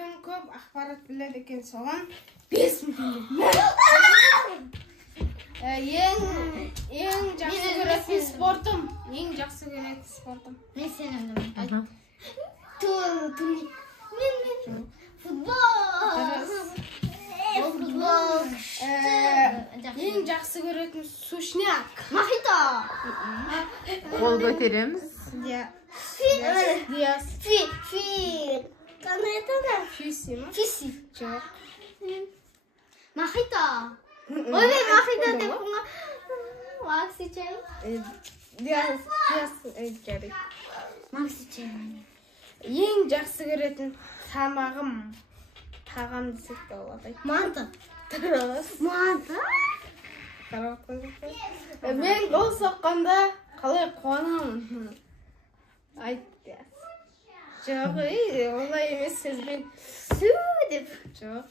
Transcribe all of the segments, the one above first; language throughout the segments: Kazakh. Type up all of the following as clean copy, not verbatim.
кім көп ақпарат біледі екен соған 5000 теңге. Ең жақсы көретін спортым. Ең жақсы көретін спортым. Мен сенімдімін. Футбол. Ең жақсы көретін сушняк. Мохито. Қол көтереміз. Диас. Қандай айтады? Фиси ма? Фиси. Жоқ. Мохито. Ой, мен мохито деп қойған. Макси чай. Диас жарайды. Макси чай. Ең жақсы көретін тамағым. Тағам десек те болады. Манты. Дұрыс. Манты. Мен гол соққанда қалай қуанамын? Айт Диас. Жоқ, олай емес сөзбен. Су деп. Жоқ.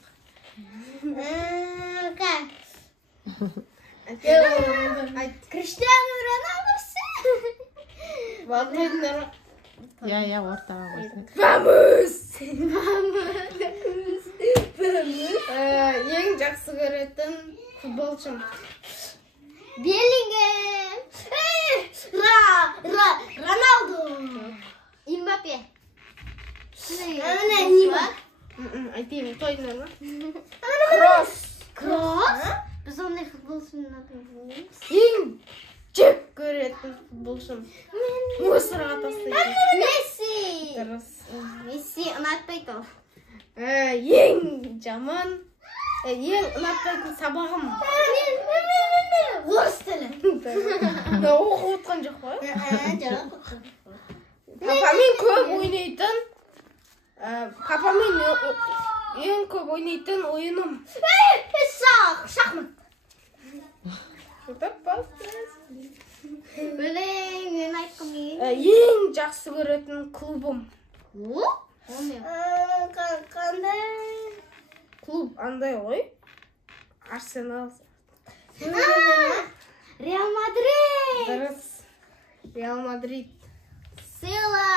Криштиану Роналду. Валдайдыңдар ма? Я ортаға қойсын. Vamos! Ең жақсы көретін футболшым. Беллингем. Роналду. Имбапе. Айтайын, тойдыңдар ма? Кросс. Кросс? Біз ондай футболшының атын білмейміз. Ең жек көретін футболшым. Мусорға тастайды. Месси. Дұрыс. Месси ұнатпайды ол. Ең жаман, ең ұнатпайтын сабағым. Орыс тілі. Оқып отқан жоқ қой? Папамен көп ойнайтын, ең көп ойнайтын ойыным. Шахмат. Білең, мен айтқым келген. Ең жақсы көретін клубым. Қандай? Клуб андай ғой. Арсенал. Реал Мадрид. Дұрыс. Реал Мадрид. Сила.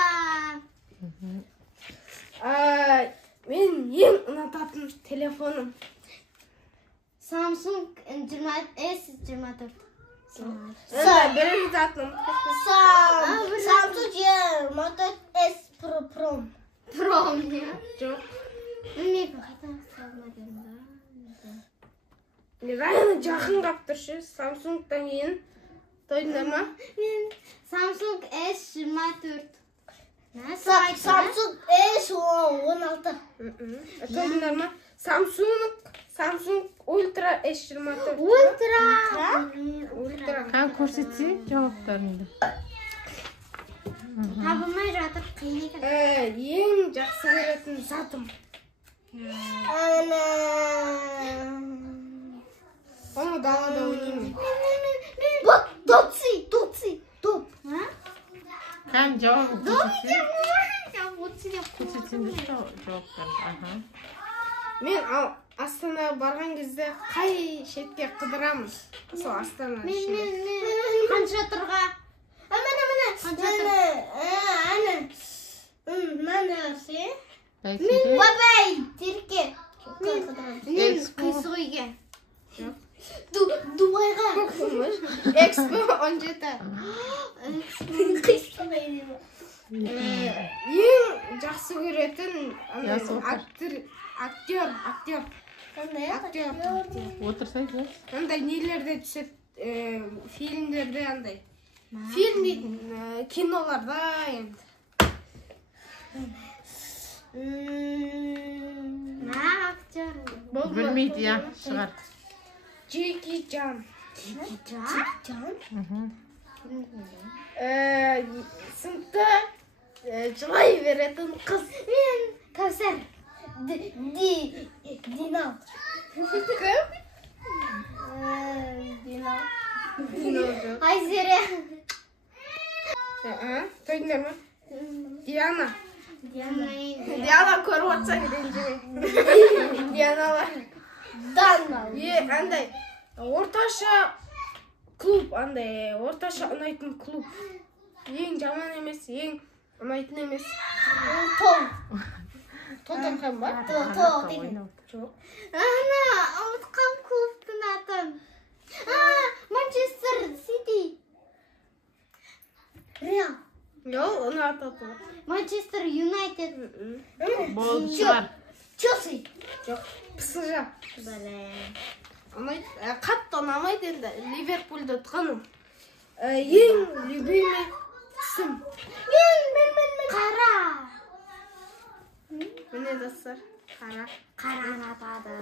Мен ең ұнататын телефоным. Samsung S24. Бірінші затын. Samsung 24S Pro. Pro не? Жоқ. Білмеймін, қайта салмадым да. Райаны жақын қап тұршы. Samsung'тан кейін тойдыңдар ма? Мен Samsung S24. Samsung S16. Тойдыңдар ма? Samsung Ultra S24. Ультра. Қан көрсетсе жауаптарыңды. Табылмай жатыр, қиын екен. Ең жақсы көретін затым. Оны далада ойнаймын. Доп. Қан жауабы Көрсетсеңдер жауаптарыңды. Мен Астанаға барған кезде қай шетке қыдырамын? Сол Астана ішінде. Қанша тұрға? Бабай, терке. Мен қисық үйге. Дубайға. Экспо 17. Ең жақсы көретін актер. Отырсайды. Андай нелерде түсет, фильмдерде андай. Фильм дейтін, киноларда енді. Актер. Білмейді, я шығар. Джеки Чан. Сыныпта жылай беретін қыз. Мен Кәусар. Динал. Кім? Динал. Айзере. Тойдыңдар ма? Диана. Диана көріп отсаң ренжіме. Дианалар. Андай орташа клуб, андай орташа ұнайтын клуб. Ең жаман емес, ең ұнайтын емес. Тоттенхэм бар? Жоқ. Ана, ұмытқам клубтың атын. Манчестер Сити. Реал. Жоқ, оны ататы бар. Манчестер Юнайтед. Болды шығар. Челси. Жоқ, ПСЖ. Блин. Ұнайды, қатты ұнамайды енді. Ливерпульді ұтқаным. Ең любимый түсім. Қара. Міне достар, қара. Қара ұнатады.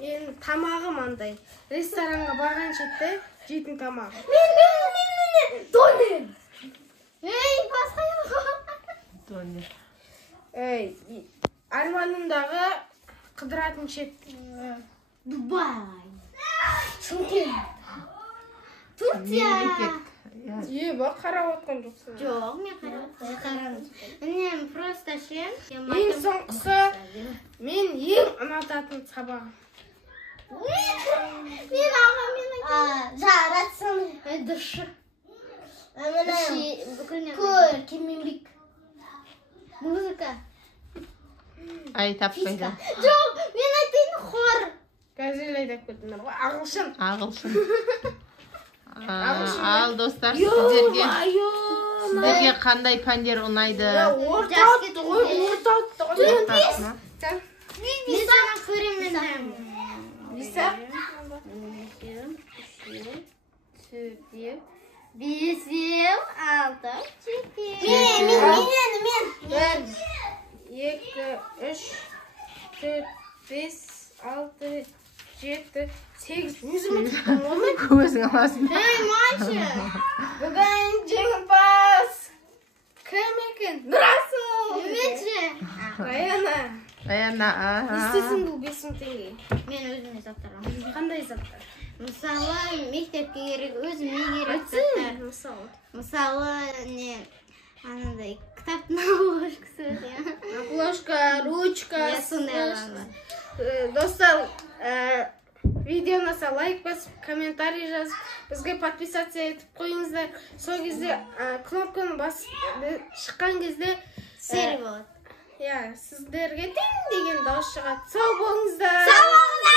Мен тамағым андай. Ресторанға барған жерде жейтін тамағы. Донер. Ей, басқа Донер. Арманымдағы қыдыратын шет. Дубай. Шымкент. Турция. Мемлекет. Ба, қарап отқан жоқсың. Жоқ, мен қарамын. Міне, просто ше. Ең соңғысы, мен ең ұнататын сабағым. Мен аға, мен Жаратсын. дұршы. Міне көркемдік. Музыка. Ай, таппайды. Жоқ, мен айтайын хор. Қазір айдап көтіндер ғой, ағылшын. Ағылшын. Ал достар, сіздерге қандай пәндер ұнайды? Орта атты ғой. Орта ма? Мен саған көремін. Лиса? 5, 6, 7. Мен. 1, 2, 3, 4, 5, 6, 7, 8. Өзім ұтып болмайды. Көзің аласың. Ей, мальчик. Бүгін жеңімпаз кім екен? Нұрасыл! Неменше? Аяна. Аяна. Істесін бұл 5.000 теңге. Мен өзіме заттарым. Қандай заттар? Мысалы, мектепке керек, өзіме керек Айтсын, заттар. мысалы. Мысалы, не, анандай, кітаптың обложкасы. Обложка, ручка. Я сондай аламын. Достар, видео ұнаса лайк басып, комментарий жазып, бізге подписаться етіп қойыңыздар. Сол кезде кнопканы басып шыққан кезде Сері болады. сіздерге тин деген дауыс шығады. Сау болыңыздар. Сау болыңыздар!